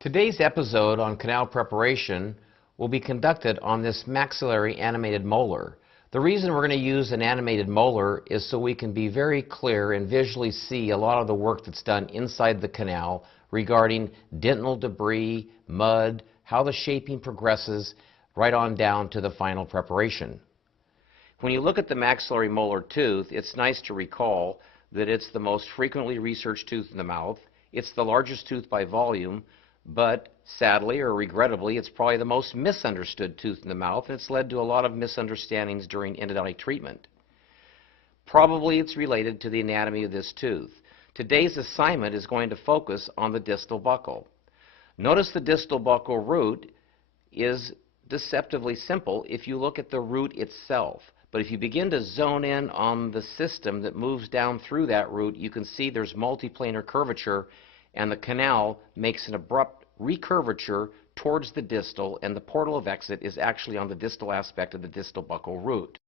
Today's episode on canal preparation will be conducted on this maxillary animated molar. The reason we're going to use an animated molar is so we can be very clear and visually see a lot of the work that's done inside the canal regarding dental debris, mud, how the shaping progresses, right on down to the final preparation. When you look at the maxillary molar tooth, it's nice to recall that it's the most frequently researched tooth in the mouth. It's the largest tooth by volume, but sadly or regrettably, it's probably the most misunderstood tooth in the mouth, and it's led to a lot of misunderstandings during endodontic treatment. Probably it's related to the anatomy of this tooth. Today's assignment is going to focus on the distal buccal. Notice the distal buccal root is deceptively simple if you look at the root itself. But if you begin to zone in on the system that moves down through that root, you can see there's multiplanar curvature, and the canal makes an abrupt recurvature towards the distal, and the portal of exit is actually on the distal aspect of the distal buccal root.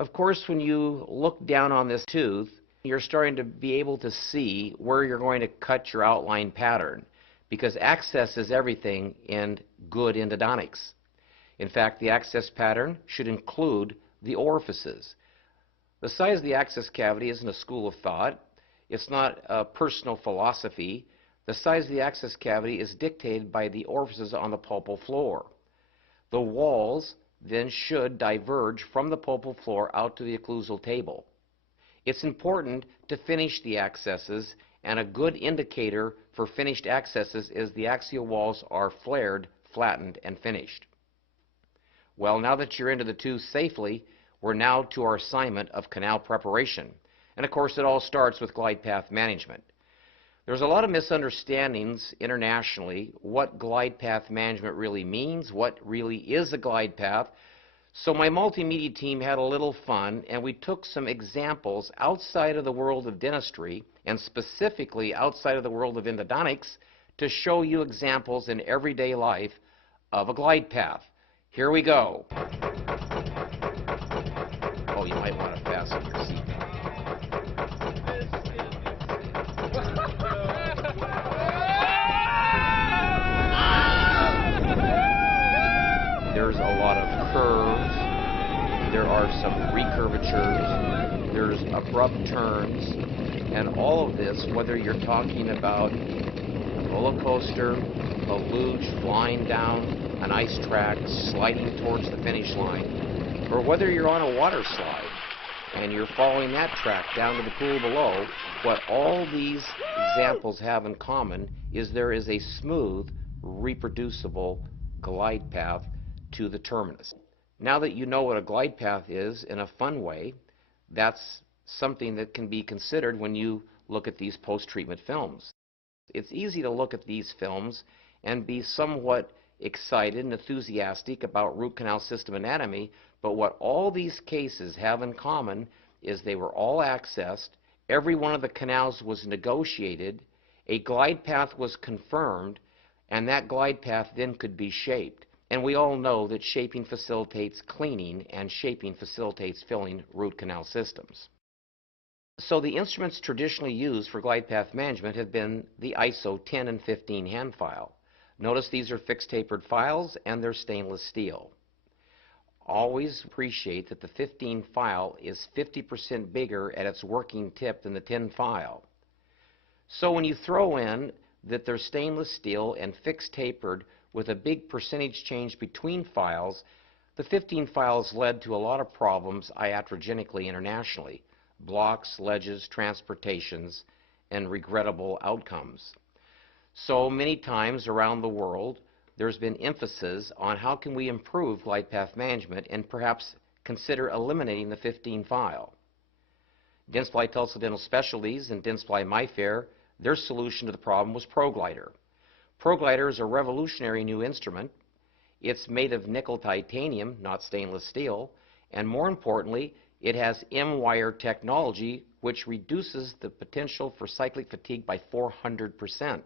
Of course, when you look down on this tooth, you're starting to be able to see where you're going to cut your outline pattern, because access is everything in good endodontics. In fact, the access pattern should include the orifices. The size of the access cavity isn't a school of thought. It's not a personal philosophy. The size of the access cavity is dictated by the orifices on the pulpal floor. The walls then should diverge from the pulpal floor out to the occlusal table. It's important to finish the accesses, and a good indicator for finished accesses is the axial walls are flared, flattened, and finished. Well, now that you're into the tooth safely, we're now to our assignment of canal preparation. And of course, it all starts with glide path management. There's a lot of misunderstandings internationally what glide path management really means, what really is a glide path. So my multimedia team had a little fun, and we took some examples outside of the world of dentistry, and specifically outside of the world of endodontics, to show you examples in everyday life of a glide path. Here we go. Oh, you might want to fasten your seat. There's a lot of curves, there are some recurvatures, there's abrupt turns, and all of this, whether you're talking about a roller coaster, a luge flying down an ice track, sliding towards the finish line, or whether you're on a water slide and you're following that track down to the pool below, what all these examples have in common is there is a smooth, reproducible glide path to the terminus. Now that you know what a glide path is in a fun way, that's something that can be considered when you look at these post-treatment films. It's easy to look at these films and be somewhat excited and enthusiastic about root canal system anatomy, but what all these cases have in common is they were all accessed, every one of the canals was negotiated, a glide path was confirmed, and that glide path then could be shaped. And we all know that shaping facilitates cleaning, and shaping facilitates filling root canal systems. So the instruments traditionally used for glide path management have been the ISO 10 and 15 hand file. Notice these are fixed tapered files, and they're stainless steel. Always appreciate that the 15 file is 50% bigger at its working tip than the 10 file. So when you throw in that they're stainless steel and fixed tapered with a big percentage change between files, the 15 files led to a lot of problems iatrogenically internationally. Blocks, ledges, transportations, and regrettable outcomes. So many times around the world, there's been emphasis on how can we improve glide path management and perhaps consider eliminating the 15 file. Dentsply Tulsa Dental Specialties and Dentsply MyFair, their solution to the problem was ProGlider. ProGlider is a revolutionary new instrument. It's made of nickel titanium, not stainless steel, and more importantly, It has M-wire technology, which reduces the potential for cyclic fatigue by 400%.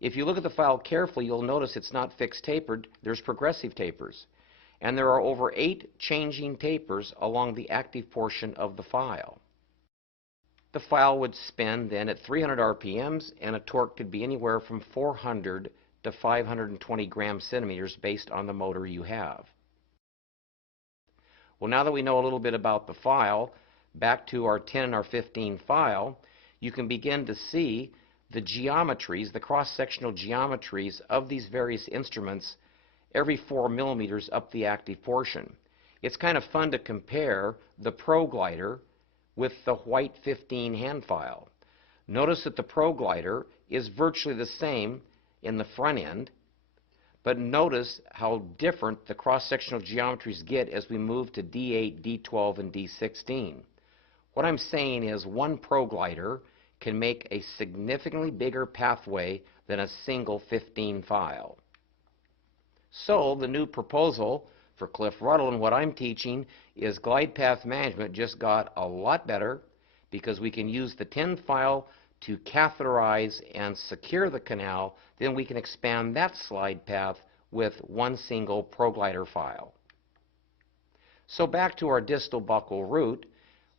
If you look at the file carefully, you'll notice it's not fixed tapered, there's progressive tapers. And there are over 8 changing tapers along the active portion of the file. The file would spin then at 300 RPMs, and a torque could be anywhere from 400 to 520 gram-centimeters based on the motor you have. Well, now that we know a little bit about the file, back to our 10 and our 15 file, you can begin to see the geometries, the cross-sectional geometries of these various instruments every 4 millimeters up the active portion. It's kind of fun to compare the Pro Glider with the white 15 hand file. Notice that the Pro Glider is virtually the same in the front end, but notice how different the cross-sectional geometries get as we move to D8, D12, and D16. What I'm saying is one Pro Glider can make a significantly bigger pathway than a single 15 file. So the new proposal for Cliff Ruddle and what I'm teaching is glide path management just got a lot better because we can use the 10 file to catheterize and secure the canal. Then we can expand that slide path with one single ProGlider file. So back to our distal buccal root,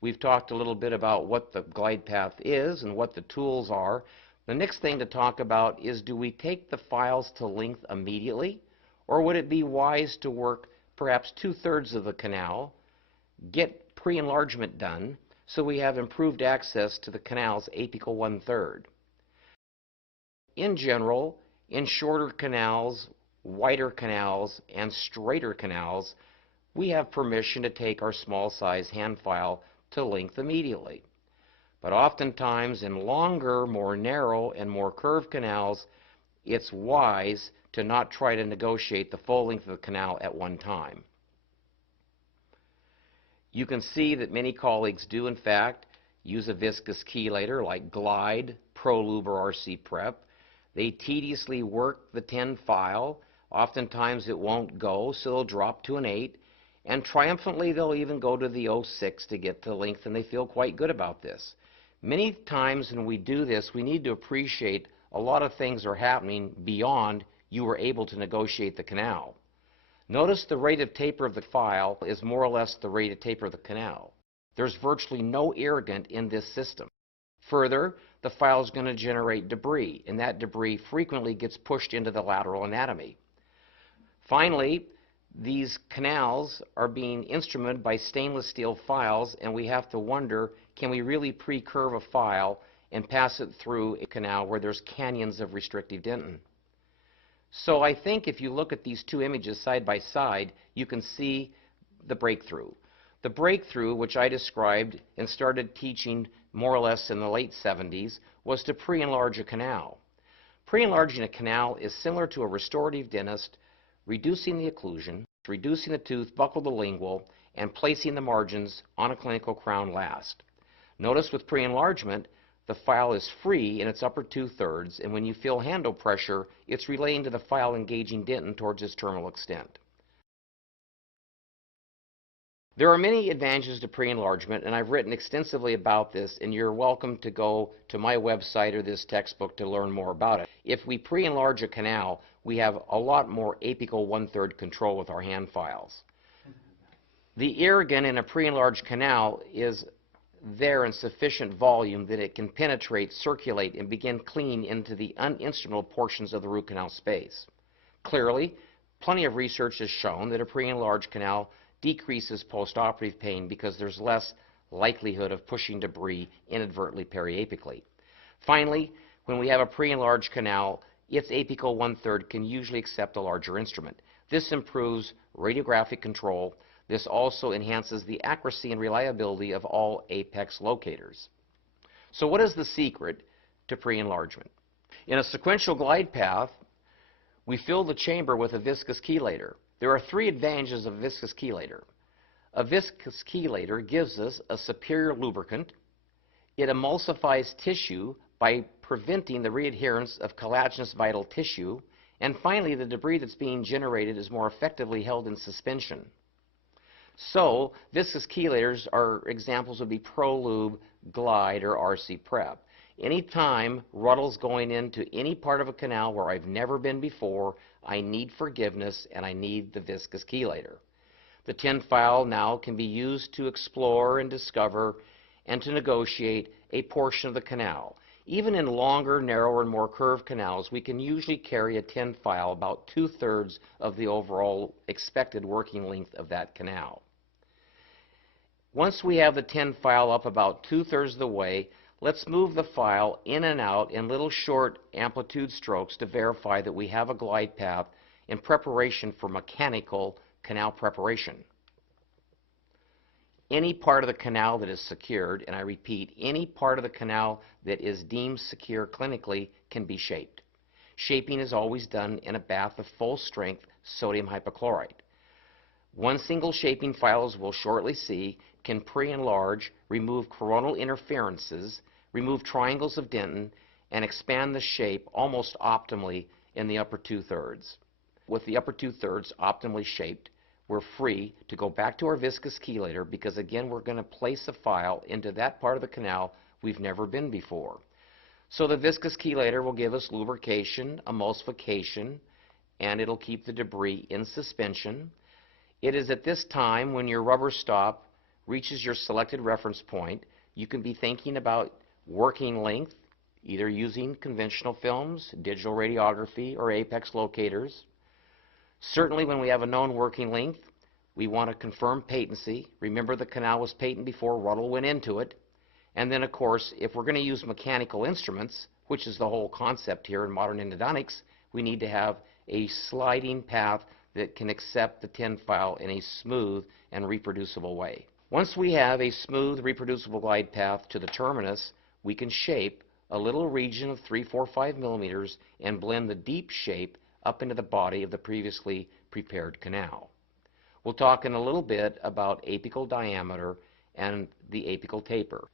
we've talked a little bit about what the glide path is and what the tools are. The next thing to talk about is, do we take the files to length immediately, or would it be wise to work perhaps 2/3 of the canal, get pre-enlargement done, so we have improved access to the canal's apical 1/3? In general, in shorter canals, wider canals, and straighter canals, we have permission to take our small size hand file to length immediately. But oftentimes in longer, more narrow, and more curved canals, it's wise to not try to negotiate the full length of the canal at one time. You can see that many colleagues do, in fact, use a viscous chelator like Glide, ProLube, or RC Prep. They tediously work the 10 file. Oftentimes it won't go, so they'll drop to an 8. And triumphantly, they'll even go to the 06 to get to length, and they feel quite good about this. Many times when we do this, we need to appreciate a lot of things are happening beyond you were able to negotiate the canal. Notice the rate of taper of the file is more or less the rate of taper of the canal. There's virtually no irrigant in this system. Further, the file is going to generate debris, and that debris frequently gets pushed into the lateral anatomy. Finally, these canals are being instrumented by stainless steel files, and we have to wonder, can we really pre-curve a file and pass it through a canal where there's canyons of restrictive dentin? So I think if you look at these two images side by side, you can see the breakthrough. The breakthrough, which I described and started teaching more or less in the late 70s, was to pre-enlarge a canal. Pre-enlarging a canal is similar to a restorative dentist reducing the occlusion, reducing the tooth, buccal the lingual, and placing the margins on a clinical crown last. Notice with pre-enlargement, the file is free in its upper 2/3, and when you feel handle pressure, it's relaying to the file engaging dentin towards its terminal extent. There are many advantages to pre-enlargement, and I've written extensively about this, and you're welcome to go to my website or this textbook to learn more about it. If we pre-enlarge a canal, we have a lot more apical 1/3 control with our hand files. The irrigant in a pre-enlarged canal is there in sufficient volume that it can penetrate, circulate, and begin cleaning into the uninstrumental portions of the root canal space. Clearly, plenty of research has shown that a pre-enlarged canal decreases postoperative pain because there's less likelihood of pushing debris inadvertently periapically. Finally, when we have a pre-enlarged canal, its apical 1/3 can usually accept a larger instrument. This improves radiographic control. This also enhances the accuracy and reliability of all apex locators. So what is the secret to pre-enlargement? In a sequential glide path, we fill the chamber with a viscous chelator. There are three advantages of a viscous chelator. A viscous chelator gives us a superior lubricant. It emulsifies tissue by preventing the readherence of collagenous vital tissue. And finally, the debris that's being generated is more effectively held in suspension. So, viscous chelators are examples would be ProLube, Glide, or RC Prep. Anytime Ruddle's going into any part of a canal where I've never been before, I need forgiveness and I need the viscous chelator. The tin file now can be used to explore and discover and to negotiate a portion of the canal. Even in longer, narrower, and more curved canals, we can usually carry a tin file about 2/3 of the overall expected working length of that canal. Once we have the tin file up about 2/3 of the way, let's move the file in and out in little short amplitude strokes to verify that we have a glide path in preparation for mechanical canal preparation. Any part of the canal that is secured, and I repeat, any part of the canal that is deemed secure clinically can be shaped. Shaping is always done in a bath of full strength sodium hypochlorite. One single shaping file, as we'll shortly see, can pre-enlarge, remove coronal interferences, remove triangles of Denton, and expand the shape almost optimally in the upper 2/3. With the upper 2/3 optimally shaped, we're free to go back to our viscous chelator because, again, we're going to place a file into that part of the canal we've never been before. So the viscous chelator will give us lubrication, emulsification, and it'll keep the debris in suspension. It is at this time when your rubber stop reaches your selected reference point, you can be thinking about working length, either using conventional films, digital radiography, or apex locators. Certainly when we have a known working length, we want to confirm patency. Remember, the canal was patent before Ruddle went into it. And then, of course, if we're going to use mechanical instruments, which is the whole concept here in modern endodontics, we need to have a sliding path that can accept the tin file in a smooth and reproducible way. Once we have a smooth, reproducible glide path to the terminus, we can shape a little region of 3, 4, 5 millimeters and blend the deep shape up into the body of the previously prepared canal. We'll talk in a little bit about apical diameter and the apical taper.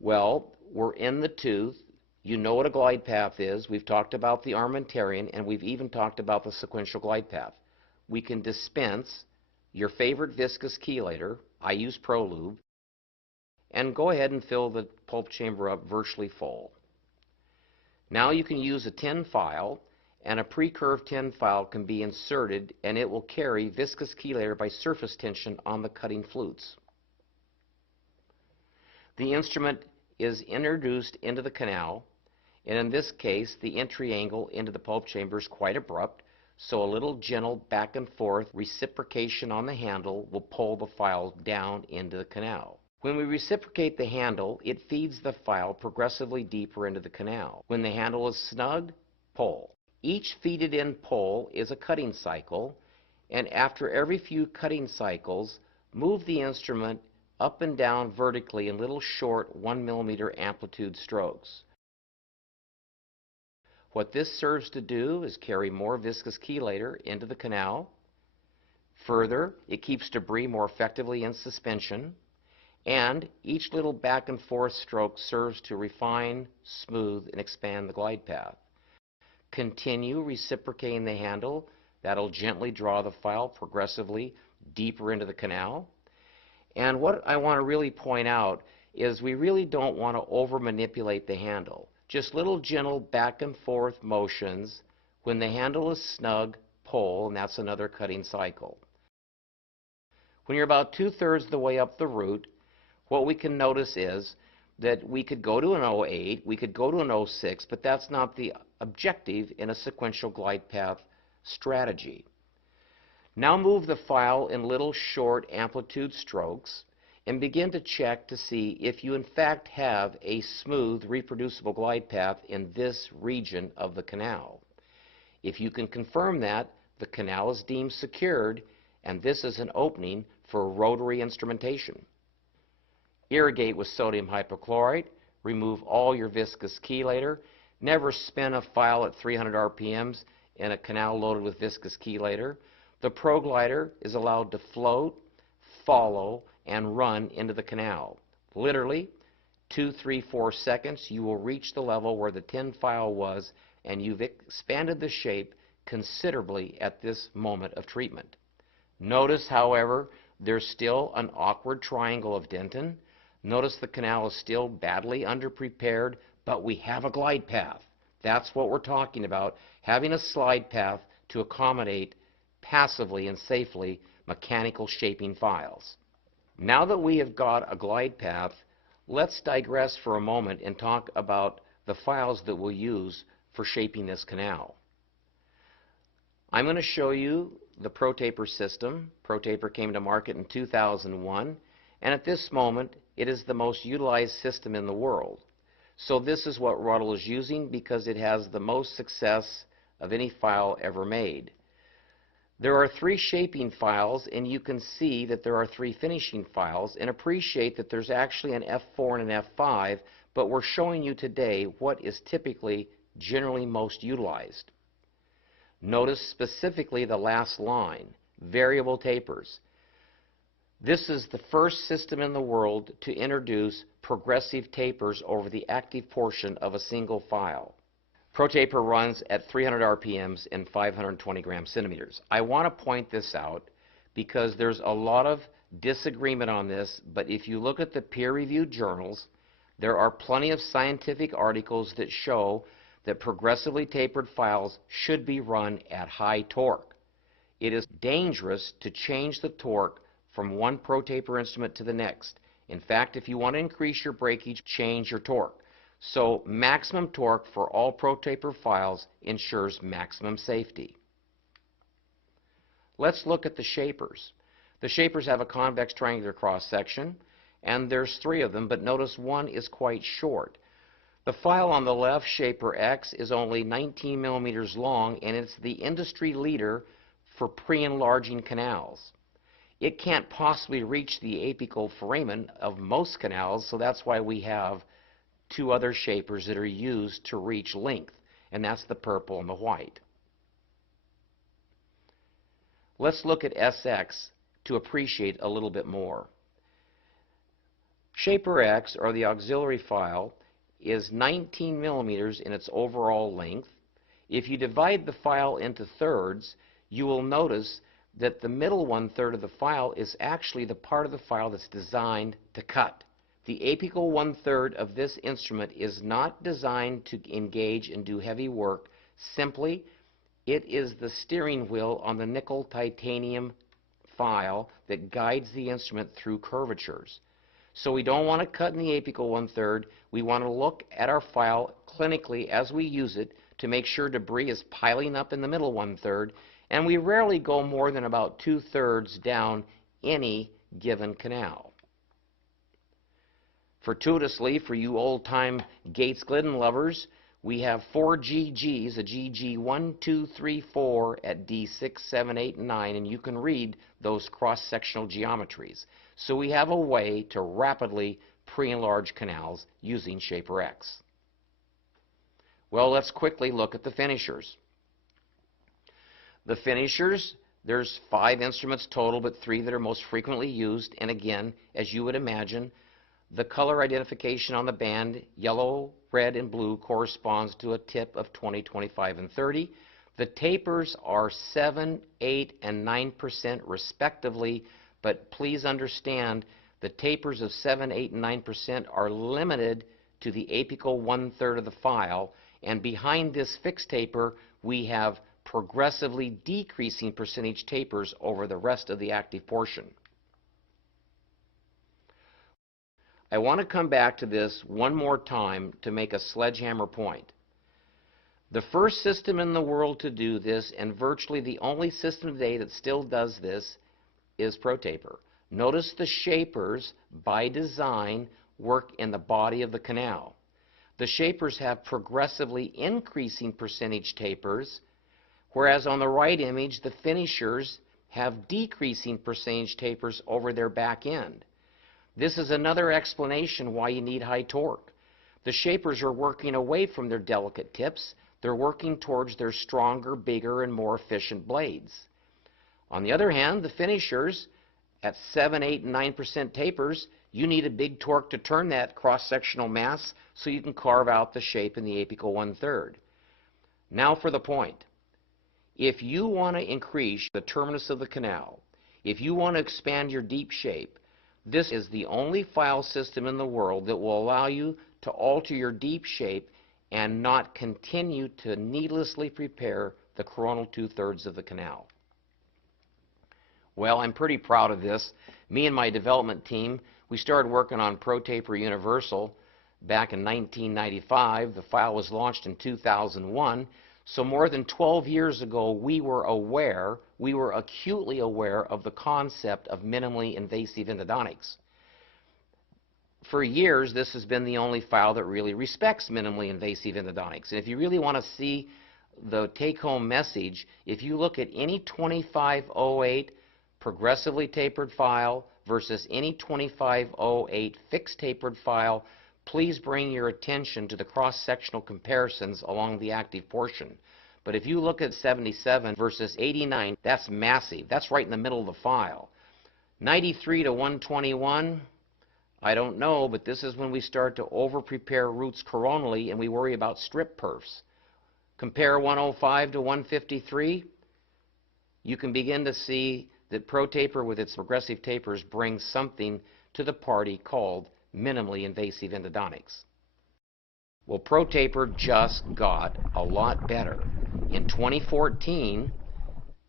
Well, we're in the tooth. You know what a glide path is. We've talked about the armamentarium, and we've even talked about the sequential glide path. We can dispense your favorite viscous chelator. I use ProLube, and go ahead and fill the pulp chamber up virtually full. Now you can use a tin file, and a pre-curved tin file can be inserted, and it will carry viscous chelator by surface tension on the cutting flutes. The instrument is introduced into the canal, and in this case, the entry angle into the pulp chamber is quite abrupt, so a little gentle back and forth reciprocation on the handle will pull the file down into the canal. When we reciprocate the handle, it feeds the file progressively deeper into the canal. When the handle is snug, pull. Each feeded-in pull is a cutting cycle, and after every few cutting cycles, move the instrument up and down vertically in little short 1 millimeter amplitude strokes. What this serves to do is carry more viscous chelator into the canal. Further, it keeps debris more effectively in suspension. And each little back and forth stroke serves to refine, smooth, and expand the glide path. Continue reciprocating the handle. That'll gently draw the file progressively deeper into the canal. And what I want to really point out is we really don't want to over manipulate the handle. Just little gentle back and forth motions. When the handle is snug, pull, and that's another cutting cycle. When you're about 2/3 of the way up the root, what we can notice is that we could go to an 0.8, we could go to an 0.6, but that's not the objective in a sequential glide path strategy. Now move the file in little short amplitude strokes and begin to check to see if you in fact have a smooth reproducible glide path in this region of the canal. If you can confirm that, the canal is deemed secured and this is an opening for rotary instrumentation. Irrigate with sodium hypochlorite. Remove all your viscous chelator. Never spin a file at 300 RPMs in a canal loaded with viscous chelator. The ProGlider is allowed to float, follow, and run into the canal. Literally, 2, 3, 4 seconds, you will reach the level where the tin file was, and you've expanded the shape considerably at this moment of treatment. Notice, however, there's still an awkward triangle of dentin. Notice the canal is still badly underprepared, but we have a glide path. That's what we're talking about, having a slide path to accommodate passively and safely mechanical shaping files. Now that we have got a glide path, let's digress for a moment and talk about the files that we'll use for shaping this canal. I'm going to show you the ProTaper system. ProTaper came to market in 2001, and at this moment it is the most utilized system in the world. So this is what Ruddle is using because it has the most success of any file ever made. There are 3 shaping files, and you can see that there are 3 finishing files, and appreciate that there's actually an F4 and an F5, but we're showing you today what is typically generally most utilized. Notice specifically the last line, variable tapers. This is the first system in the world to introduce progressive tapers over the active portion of a single file. ProTaper runs at 300 RPMs and 520 gram centimeters. I want to point this out because there's a lot of disagreement on this, but if you look at the peer-reviewed journals, there are plenty of scientific articles that show that progressively tapered files should be run at high torque. It is dangerous to change the torque from one ProTaper instrument to the next. In fact, if you want to increase your breakage, change your torque. So maximum torque for all ProTaper files ensures maximum safety. Let's look at the shapers. The shapers have a convex triangular cross section, and there's 3 of them, but notice one is quite short. The file on the left, Shaper X, is only 19 millimeters long, and it's the industry leader for pre-enlarging canals. It can't possibly reach the apical foramen of most canals, so that's why we have 2 other shapers that are used to reach length, and that's the purple and the white. Let's look at SX to appreciate a little bit more. Shaper X, or the auxiliary file, is 19 millimeters in its overall length. If you divide the file into thirds, you will notice that the middle 1/3 of the file is actually the part of the file that's designed to cut. The apical 1/3 of this instrument is not designed to engage and do heavy work. Simply, it is the steering wheel on the nickel titanium file that guides the instrument through curvatures. So we don't want to cut in the apical 1/3. We want to look at our file clinically as we use it to make sure debris is piling up in the middle 1/3, and we rarely go more than about 2/3 down any given canal. Fortuitously, for you old-time Gates Glidden lovers, we have 4 GGs, a GG 1, 2, 3, 4 at D6, 7, 8, and 9, and you can read those cross-sectional geometries. So we have a way to rapidly pre-enlarge canals using Shaper X. Well, let's quickly look at the finishers. The finishers, there's 5 instruments total, but 3 that are most frequently used, and again, as you would imagine, the color identification on the band, yellow, red, and blue, corresponds to a tip of 20, 25, and 30. The tapers are 7, 8, and 9% respectively, but please understand the tapers of 7, 8, and 9% are limited to the apical 1/3 of the file, and behind this fixed taper we have progressively decreasing percentage tapers over the rest of the active portion. I want to come back to this one more time to make a sledgehammer point. The first system in the world to do this, and virtually the only system today that still does this, is ProTaper. Notice the shapers, by design, work in the body of the canal. The shapers have progressively increasing percentage tapers, whereas on the right image, the finishers have decreasing percentage tapers over their back end. This is another explanation why you need high torque. The shapers are working away from their delicate tips. They're working towards their stronger, bigger, and more efficient blades. On the other hand, the finishers, at 7, 8, and 9% tapers, you need a big torque to turn that cross-sectional mass so you can carve out the shape in the apical 1/3. Now for the point. If you want to increase the terminus of the canal, if you want to expand your deep shape, this is the only file system in the world that will allow you to alter your deep shape and not continue to needlessly prepare the coronal 2/3 of the canal. Well, I'm pretty proud of this. Me and my development team, we started working on ProTaper Universal back in 1995. The file was launched in 2001. So more than 12 years ago, we were acutely aware of the concept of minimally invasive endodontics. For years, this has been the only file that really respects minimally invasive endodontics. And if you really want to see the take-home message, if you look at any 2508 progressively tapered file versus any 2508 fixed tapered file, please bring your attention to the cross-sectional comparisons along the active portion. But if you look at 77 versus 89, that's massive. That's right in the middle of the file. 93 to 121, I don't know, but this is when we start to over-prepare roots coronally and we worry about strip perfs. Compare 105 to 153, you can begin to see that ProTaper with its progressive tapers brings something to the party called minimally invasive endodontics. Well, ProTaper just got a lot better. In 2014,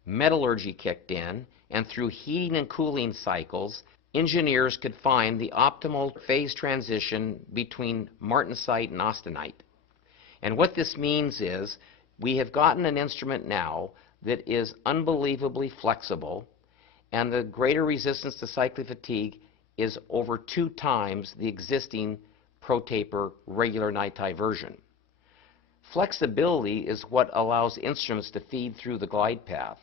metallurgy kicked in, and through heating and cooling cycles, engineers could find the optimal phase transition between martensite and austenite. And what this means is we have gotten an instrument now that is unbelievably flexible, and the greater resistance to cyclic fatigue is over 2 times the existing ProTaper regular NiTi version. Flexibility is what allows instruments to feed through the glide path.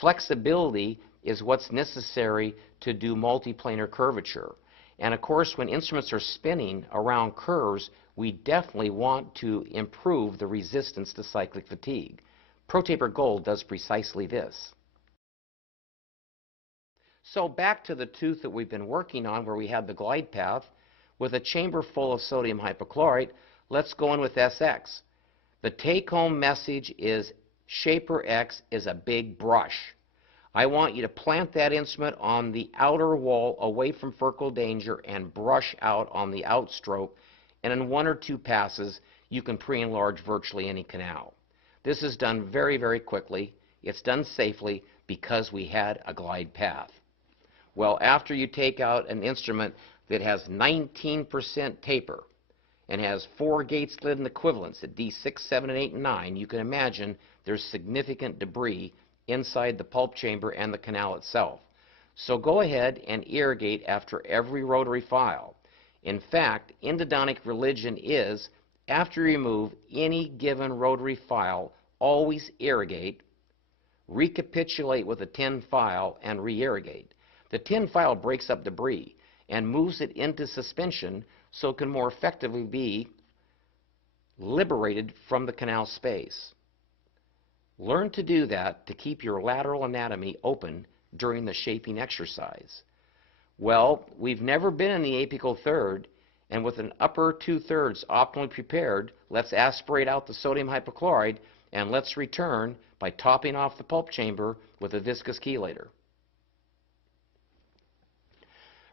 Flexibility is what's necessary to do multiplanar curvature. And of course, when instruments are spinning around curves, we definitely want to improve the resistance to cyclic fatigue. ProTaper Gold does precisely this. So back to the tooth that we've been working on where we had the glide path. With a chamber full of sodium hypochlorite, let's go in with SX. The take-home message is Shaper X is a big brush. I want you to plant that instrument on the outer wall away from furcal danger and brush out on the outstroke, and in 1 or 2 passes you can pre-enlarge virtually any canal. This is done very, very quickly. It's done safely because we had a glide path. Well, after you take out an instrument that has 19% taper and has 4 gate slitting equivalents at D6, 7, and 8, and 9, you can imagine there's significant debris inside the pulp chamber and the canal itself. So go ahead and irrigate after every rotary file. In fact, endodontic religion is, after you remove any given rotary file, always irrigate, recapitulate with a tin file, and re-irrigate. The tin file breaks up debris and moves it into suspension so it can more effectively be liberated from the canal space. Learn to do that to keep your lateral anatomy open during the shaping exercise. Well, we've never been in the apical third, and with an upper 2/3 optimally prepared, let's aspirate out the sodium hypochlorite and let's return by topping off the pulp chamber with a viscous chelator.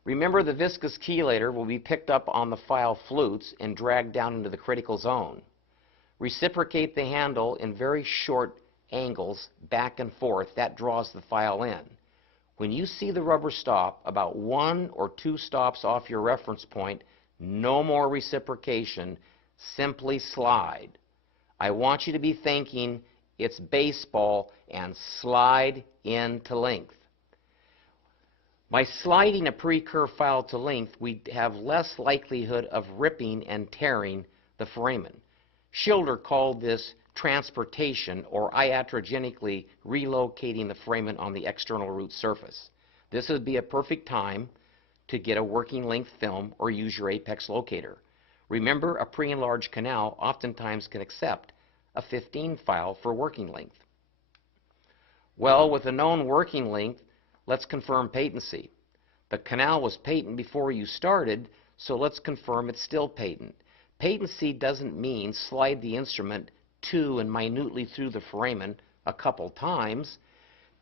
Remember, the viscous chelator will be picked up on the file flutes and dragged down into the critical zone. Reciprocate the handle in very short angles back and forth. That draws the file in. When you see the rubber stop about 1 or 2 stops off your reference point, no more reciprocation, simply slide. I want you to be thinking it's baseball and slide into length. By sliding a pre-curved file to length, we have less likelihood of ripping and tearing the foramen. Schilder called this transportation or iatrogenically relocating the foramen on the external root surface. This would be a perfect time to get a working length film or use your apex locator. Remember, a pre-enlarged canal oftentimes can accept a 15 file for working length. Well, with a known working length, let's confirm patency. The canal was patent before you started, so let's confirm it's still patent. Patency doesn't mean slide the instrument to and minutely through the foramen a couple times.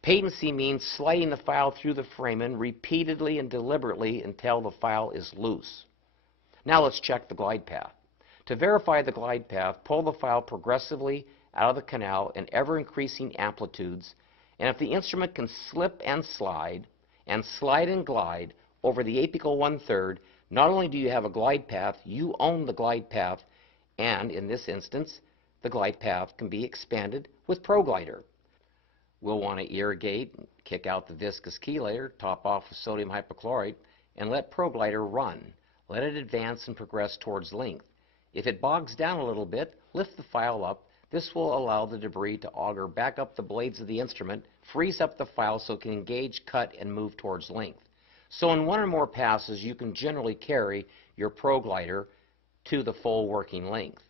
Patency means sliding the file through the foramen repeatedly and deliberately until the file is loose. Now let's check the glide path. To verify the glide path, pull the file progressively out of the canal in ever-increasing amplitudes, and if the instrument can slip and slide and glide over the apical 1/3, not only do you have a glide path, you own the glide path, and in this instance, the glide path can be expanded with ProGlider. We'll want to irrigate, kick out the viscous chelator, top off with sodium hypochlorite, and let ProGlider run. Let it advance and progress towards length. If it bogs down a little bit, lift the file up. This will allow the debris to auger back up the blades of the instrument, frees up the file so it can engage, cut, and move towards length. So in one or more passes, you can generally carry your ProGlider to the full working length.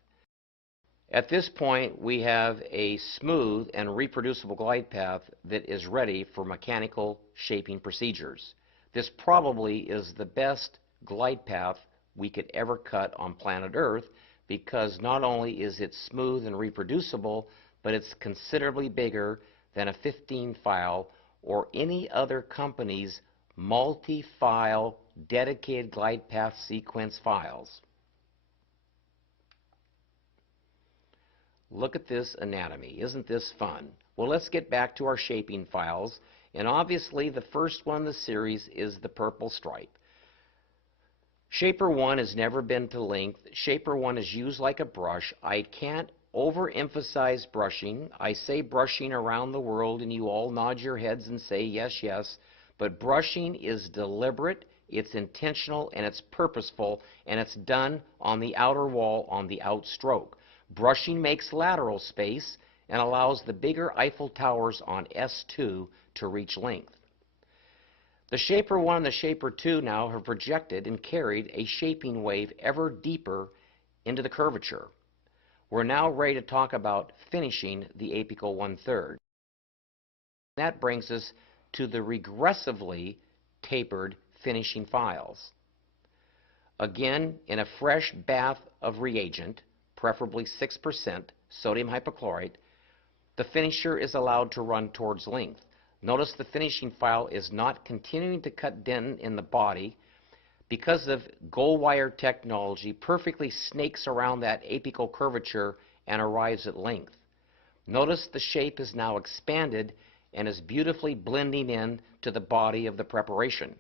At this point, we have a smooth and reproducible glide path that is ready for mechanical shaping procedures. This probably is the best glide path we could ever cut on planet Earth, because not only is it smooth and reproducible, but it's considerably bigger than a 15 file or any other company's multi-file dedicated glide path sequence files. Look at this anatomy. Isn't this fun? Well, let's get back to our shaping files, and obviously the first one in the series is the purple stripe. Shaper 1 has never been to length. Shaper 1 is used like a brush. I can't overemphasize brushing. I say brushing around the world, and you all nod your heads and say yes, yes, but brushing is deliberate, it's intentional, and it's purposeful, and it's done on the outer wall on the outstroke. Brushing makes lateral space and allows the bigger Eiffel Towers on S2 to reach length. The Shaper 1 and the Shaper 2 now have projected and carried a shaping wave ever deeper into the curvature. We're now ready to talk about finishing the apical 1/3. That brings us to the regressively tapered finishing files. Again, in a fresh bath of reagent, preferably 6% sodium hypochlorite, the finisher is allowed to run towards length. Notice the finishing file is not continuing to cut dentin in the body. Because of gold wire technology, perfectly snakes around that apical curvature and arrives at length. Notice the shape is now expanded and is beautifully blending in to the body of the preparation.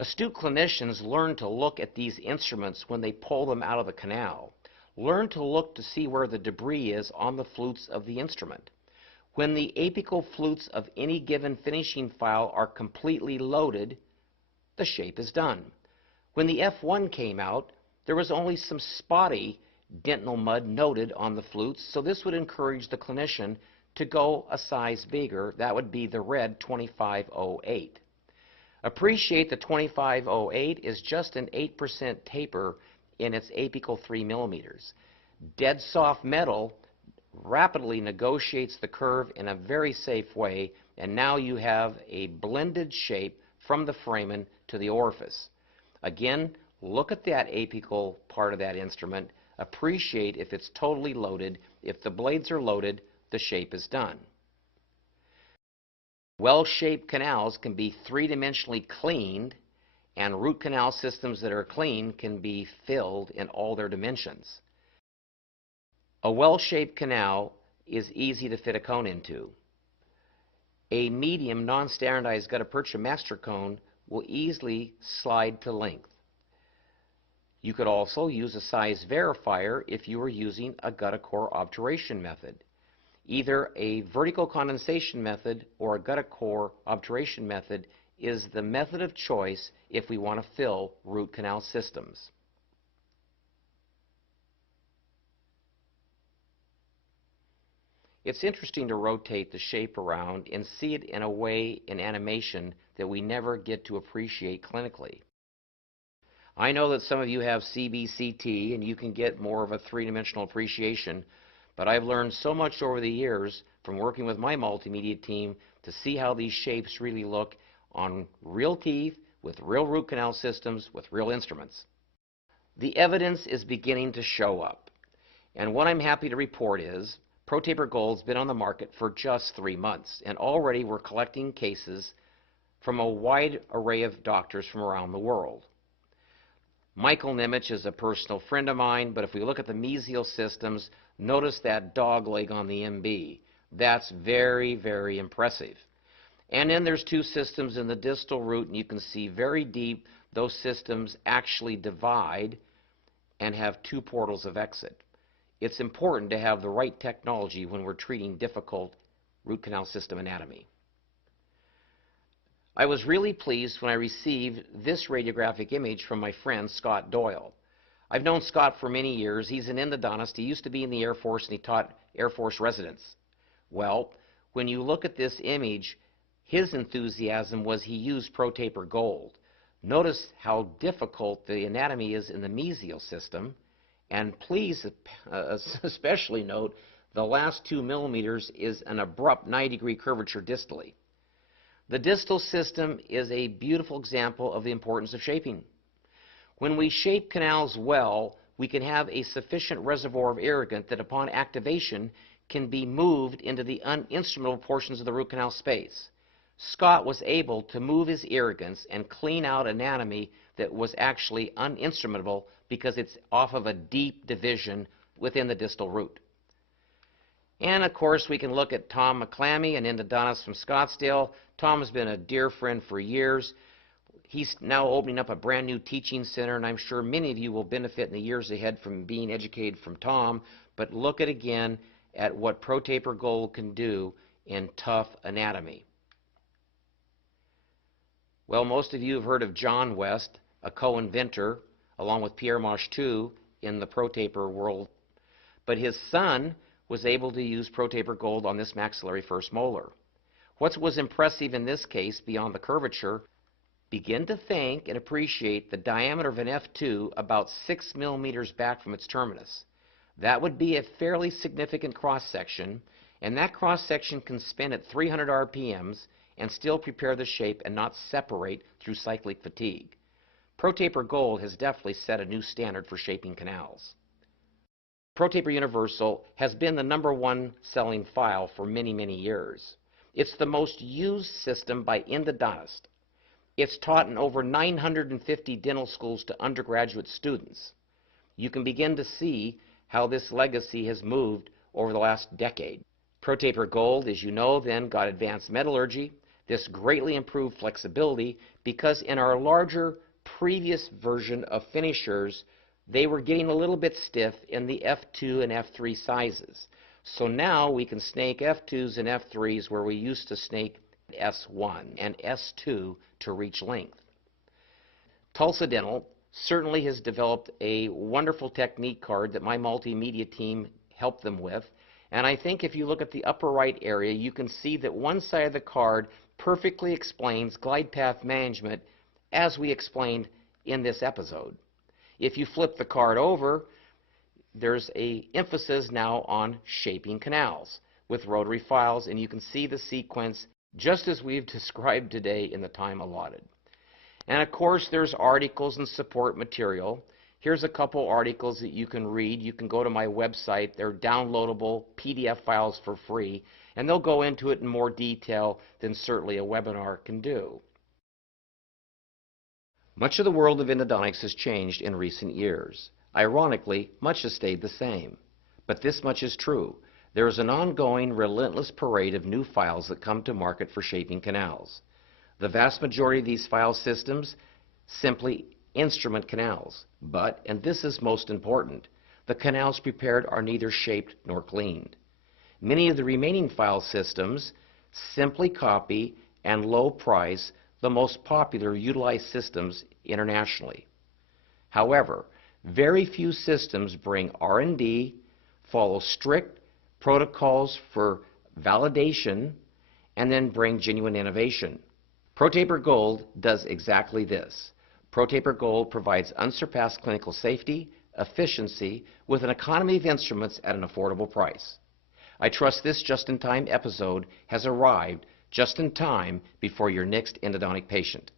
Astute clinicians learn to look at these instruments when they pull them out of the canal. Learn to look to see where the debris is on the flutes of the instrument. When the apical flutes of any given finishing file are completely loaded, the shape is done. When the F1 came out, there was only some spotty dentinal mud noted on the flutes, so this would encourage the clinician to go a size bigger. That would be the red 2508. Appreciate the 2508 is just an 8% taper in its apical 3 millimeters. Dead soft metal rapidly negotiates the curve in a very safe way, and now you have a blended shape from the foramen to the orifice. Again, look at that apical part of that instrument. Appreciate if it's totally loaded. If the blades are loaded, the shape is done. Well-shaped canals can be three-dimensionally cleaned, and root canal systems that are clean can be filled in all their dimensions. A well-shaped canal is easy to fit a cone into. A medium non-standardized gutta-percha master cone will easily slide to length. You could also use a size verifier if you were using a gutta core obturation method. Either a vertical condensation method or a gutta core obturation method is the method of choice if we want to fill root canal systems. It's interesting to rotate the shape around and see it in a way in animation that we never get to appreciate clinically. I know that some of you have CBCT and you can get more of a three-dimensional appreciation, but I've learned so much over the years from working with my multimedia team to see how these shapes really look on real teeth with real root canal systems with real instruments. The evidence is beginning to show up, and what I'm happy to report is ProTaper Gold's been on the market for just 3 months, and already we're collecting cases from a wide array of doctors from around the world. Michael Nimich is a personal friend of mine, but if we look at the mesial systems, notice that dog leg on the MB. That's very, very impressive. And then there's 2 systems in the distal root, and you can see very deep those systems actually divide and have 2 portals of exit. It's important to have the right technology when we're treating difficult root canal system anatomy. I was really pleased when I received this radiographic image from my friend Scott Doyle. I've known Scott for many years. He's an endodontist. He used to be in the Air Force and he taught Air Force residents. Well, when you look at this image, his enthusiasm was he used ProTaper Gold. Notice how difficult the anatomy is in the mesial system, and please especially note the last 2 millimeters is an abrupt 90-degree curvature distally. The distal system is a beautiful example of the importance of shaping. When we shape canals well, we can have a sufficient reservoir of irrigant that upon activation can be moved into the uninstrumentable portions of the root canal space. Scott was able to move his irrigants and clean out anatomy that was actually uninstrumentable because it's off of a deep division within the distal root. And of course, we can look at Tom McClammy, an endodontist from Scottsdale. Tom has been a dear friend for years. He's now opening up a brand new teaching center, and I'm sure many of you will benefit in the years ahead from being educated from Tom. But look at again at what ProTaper Gold can do in tough anatomy. Well, most of you have heard of John West, a co-inventor, along with Pierre Mauchetou in the ProTaper world. But his son was able to use ProTaper Gold on this maxillary first molar. What was impressive in this case, beyond the curvature, begin to think and appreciate the diameter of an F2 about 6 millimeters back from its terminus. That would be a fairly significant cross-section, and that cross-section can spin at 300 RPMs and still prepare the shape and not separate through cyclic fatigue. ProTaper Gold has definitely set a new standard for shaping canals. ProTaper Universal has been the #1 selling file for many, many years. It's the most used system by endodontists. It's taught in over 950 dental schools to undergraduate students. You can begin to see how this legacy has moved over the last decade. ProTaper Gold, as you know, then got advanced metallurgy. This greatly improved flexibility because in our larger previous version of finishers, they were getting a little bit stiff in the F2 and F3 sizes. So now we can snake F2s and F3s where we used to snake S1 and S2 to reach length. Tulsa Dental certainly has developed a wonderful technique card that my multimedia team helped them with. And I think if you look at the upper right area, you can see that one side of the card perfectly explains glide path management as we explained in this episode. If you flip the card over, there's an emphasis now on shaping canals with rotary files, and you can see the sequence just as we've described today in the time allotted. And of course, there's articles and support material. Here's a couple articles that you can read. You can go to my website. They're downloadable PDF files for free, and they'll go into it in more detail than certainly a webinar can do. Much of the world of endodontics has changed in recent years. Ironically, much has stayed the same. But this much is true. There is an ongoing, relentless parade of new files that come to market for shaping canals. The vast majority of these file systems simply instrument canals. But, and this is most important, the canals prepared are neither shaped nor cleaned. Many of the remaining file systems simply copy and low price the most popular utilized systems internationally. However, very few systems bring R&D, follow strict protocols for validation, and then bring genuine innovation. ProTaper Gold does exactly this. ProTaper Gold provides unsurpassed clinical safety, efficiency, with an economy of instruments at an affordable price. I trust this just-in-time episode has arrived just in time before your next endodontic patient.